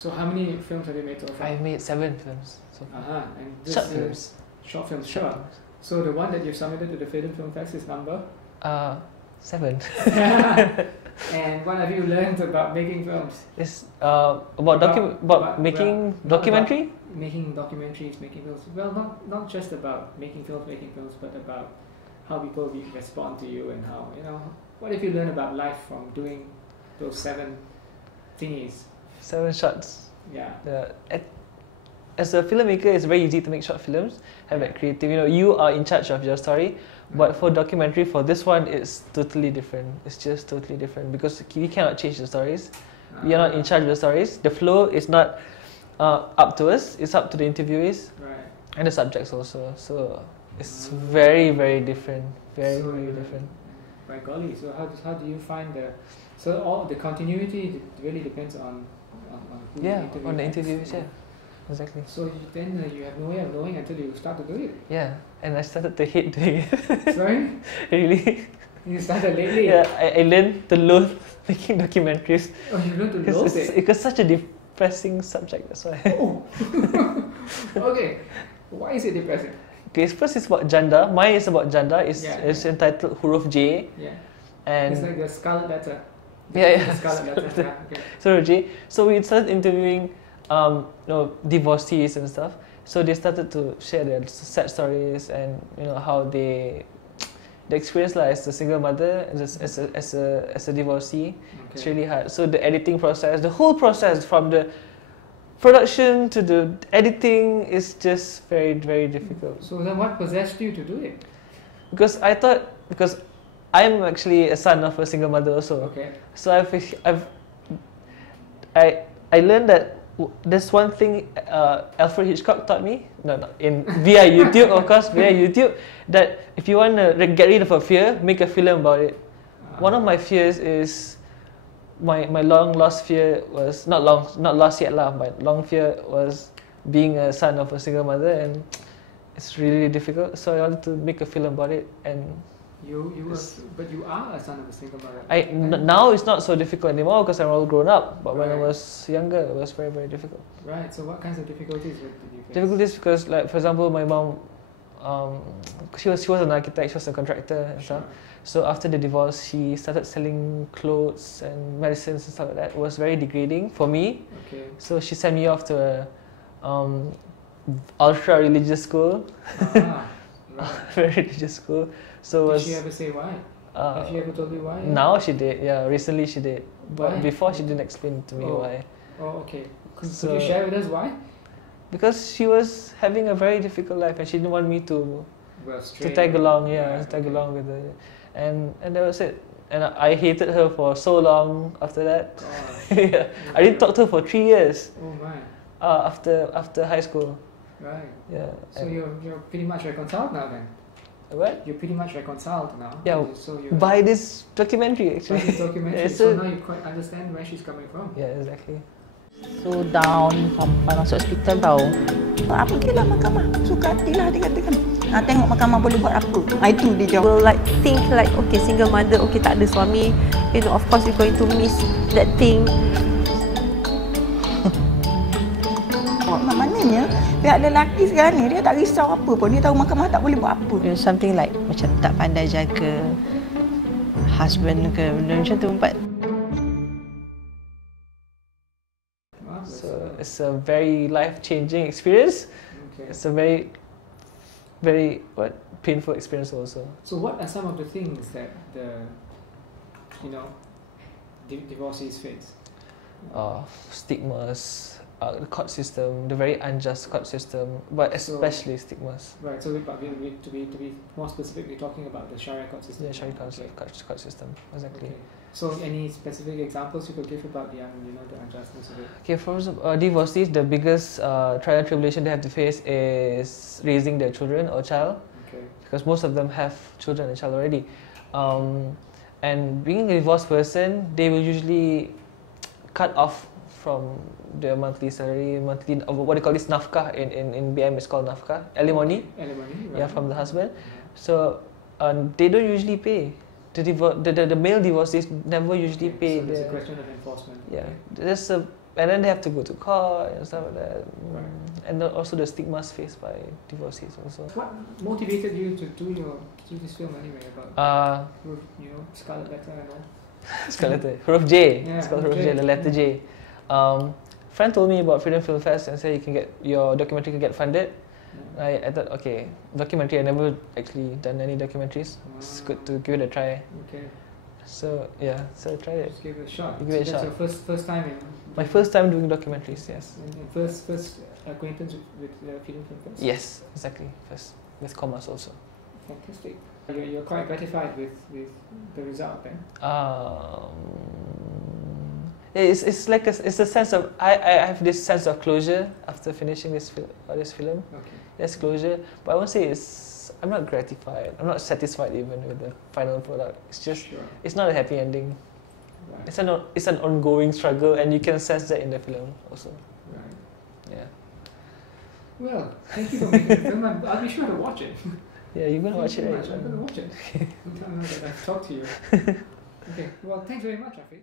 So how many films have you made so far? I've made 7 films so far. And this Short films. Short films, sure. So the one that you've submitted to the Film Fest is number? 7. And what have you learned about making films? It's about making documentary. Making documentaries, making films. Well, not just about making films, but about how people respond to you and how, what if you learn about life from doing those 7 thingies? 7 shots. Yeah. As a filmmaker, it's very easy to make short films, have that creative. You are in charge of your story. But for documentary, for this one, it's totally different. It's just totally different because we cannot change the stories. We are not in charge of the stories. The flow is not up to us. It's up to the interviewees and the subjects also. So it's very, very different. Very different. By golly, so how do you find so all the continuity really depends on who on the interviewees, exactly. So then you have no way of knowing until you start to do it. Yeah, and I started to hate doing it. Sorry? Really? You started lately? Yeah, I learned to loathe making documentaries. Oh, you learned to loathe it? It's such a depressing subject, that's why. Oh. Okay, why is it depressing? Okay, first it's about gender. Mine is about gender. It's entitled Huruf J. Yeah. And it's like the scarlet letter. Yeah. Scarlet letter. Yeah, okay. So J. So we started interviewing divorcees and stuff. So they started to share their sad stories and how the experience as a single mother, as a divorcee. Okay. It's really hard. So the editing process, the whole process from the production to the editing is just very, very difficult. So then what possessed you to do it? Because I'm actually a son of a single mother also. Okay. So I learned that there's one thing Alfred Hitchcock taught me, via YouTube, of course, that if you want to get rid of a fear, make a film about it. One of my fears is, my long lost fear was, not lost yet lah, but long fear was being a son of a single mother, and it's really difficult. So I wanted to make a film about it, and but you are a son of a single mother. Now it's not so difficult anymore because I'm all grown up. But when I was younger, it was very, very difficult. Right. So what kinds of difficulties did you face? Difficulties because, like, for example, my mom, she was an architect, she was a contractor and stuff. So after the divorce, she started selling clothes and medicines and stuff like that. It was very degrading for me. Okay. So she sent me off to a ultra religious school. Right. Very religious school. So did she ever say why? Has she ever told you why? Now she did, yeah. Recently she did. But why? Before she didn't explain to me why. Oh, okay. Could you share with us why? Because she was having a very difficult life and she didn't want me to tag along, tag along with her. And that was it. And I hated her for so long after that. Yeah. I didn't talk to her for 3 years. Oh my. After high school. Right. Yeah. So you're pretty much reconciled now then? What? You're pretty much reconciled now. Yeah. So by this documentary actually. By this documentary. So now you quite understand where she's coming from. Yeah, exactly. So down sampai masuk hospital tau. Pergilah mahkamah. Suka hatilah dia katakan. Tengok mahkamah boleh buat apa. Itu dia jawab. Will like think like okay, single mother, okay, tak ada suami. Of course you're going to miss that thing. Maknanya pihak lelaki sekarang ni dia tak risau apa pun. Dia tahu mahkamah tak boleh buat apa. Something like macam tak pandai jaga husband ke benda macam tu. But so it's a very life-changing experience. Okay. It's a very, very painful experience also. So what are some of the things that the divorcees face? Stigmas. The court system, the very unjust court system, but especially stigmas. Right. So, to be more specifically talking about the Sharia court system. Yeah, Sharia court system, exactly. Okay. So, any specific examples you could give about the unjustness of it? Okay, for divorcees, the biggest trial and tribulation they have to face is raising their children or child. Okay. Because most of them have children and child already, and being a divorced person, they will usually cut off from their monthly salary, what they call this nafkah in BM is called nafkah, alimony. Alimony, right. Yeah, from the husband. So they don't usually pay. The male divorcees never usually pay. So it's a question of enforcement. Yeah, okay. there's a and then they have to go to court and stuff like that. Right. And also the stigmas faced by divorcees also. What motivated you to do this film anyway about Scarlet Letter and all? Scarlet Letter, huruf J. Yeah, It's called huruf J, the letter J. Friend told me about Freedom Film Fest and said you can get your documentary can get funded. I thought, okay, documentary. I never actually done any documentaries. It's good to give it a try. Okay. So yeah, so I tried it. Just give it a shot. Give it a That's shot. your first time in. My first time doing documentaries, yes. And first acquaintance with Freedom Film Fest. Yes, exactly. First with commerce also. Fantastic. You're quite gratified with the result then. It's like it's a sense of I have this sense of closure after finishing this film. Okay. There's closure, but I won't say I'm not gratified. I'm not satisfied even with the final product. It's just it's not a happy ending. Right. It's an ongoing struggle, and you can sense that in the film also. Right. Yeah. Well, thank you for making the film. I'll be sure to watch it. Yeah, you're gonna watch it. I'm gonna watch it. Now that I've talked to you. Okay. Well, thanks very much, Afiq.